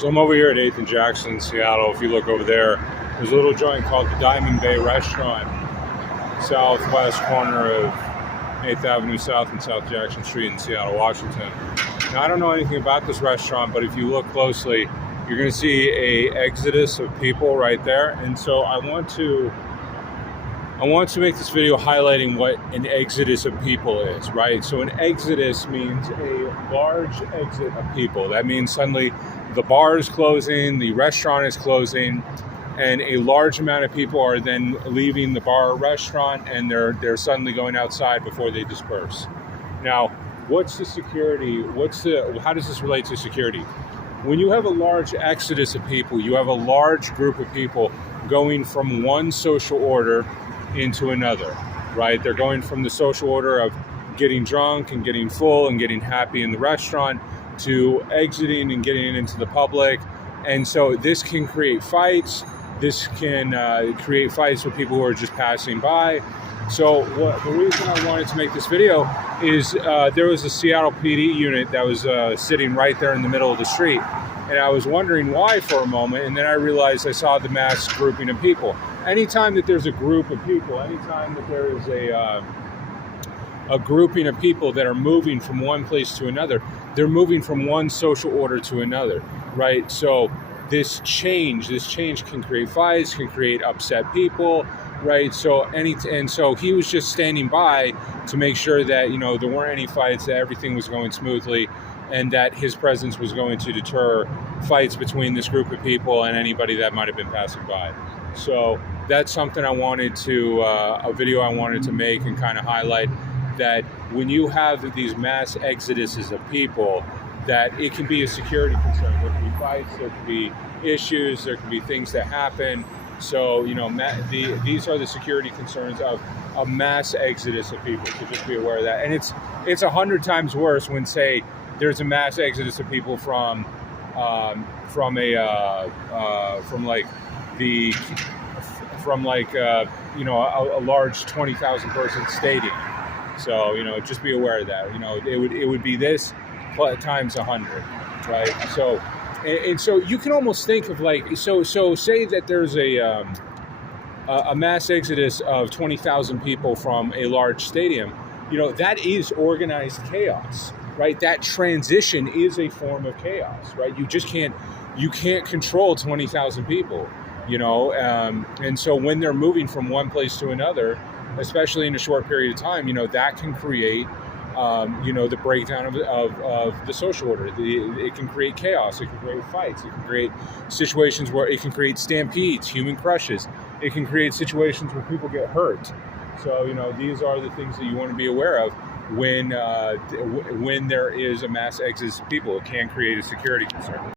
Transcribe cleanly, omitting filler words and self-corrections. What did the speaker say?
So I'm over here at 8th and Jackson in Seattle. If you look over there, there's a little joint called the Diamond Bay Restaurant, southwest corner of 8th Avenue South and South Jackson Street in Seattle, Washington. Now, I don't know anything about this restaurant, but if you look closely, you're going to see a exodus of people right there. And so I want to make this video highlighting what an exodus of people is, right? So an exodus means a large exit of people. That means suddenly the bar is closing, the restaurant is closing, and a large amount of people are then leaving the bar or restaurant, and they're suddenly going outside before they disperse. Now, what's the security? How does this relate to security? When you have a large exodus of people, you have a large group of people going from one social order into another, right? They're going from the social order of getting drunk and getting full and getting happy in the restaurant to exiting and getting into the public. And so this can create fights. This can create fights with people who are just passing by. So the reason I wanted to make this video is there was a Seattle PD unit that was sitting right there in the middle of the street. And I was wondering why for a moment, and then I realized I saw the mass grouping of people. Anytime that there's a group of people, anytime that there is a grouping of people that are moving from one place to another, they're moving from one social order to another, right? So this change can create fights, can create upset people, right? So so he was just standing by to make sure that there weren't any fights, that everything was going smoothly, and that his presence was going to deter fights between this group of people and anybody that might have been passing by. So that's something I wanted to, a video I wanted to make and kind of highlight, that when you have these mass exoduses of people, that it can be a security concern. There can be fights, there can be issues, there can be things that happen. So, these are the security concerns of a mass exodus of people, so just be aware of that. And it's 100 times worse when, say, there's a mass exodus of people from a large 20,000 person stadium. So just be aware of that. It would be this times 100, right? So and so you can almost think of so say that there's a mass exodus of 20,000 people from a large stadium. That is organized chaos. Right, that transition is a form of chaos, right? You can't control 20,000 people, and so when they're moving from one place to another, especially in a short period of time, that can create, the breakdown of the social order. It can create chaos. It can create fights. It can create situations where it can create stampedes, human crushes. It can create situations where people get hurt. So, these are the things that you want to be aware of when there is a mass exodus of people. It can create a security concern.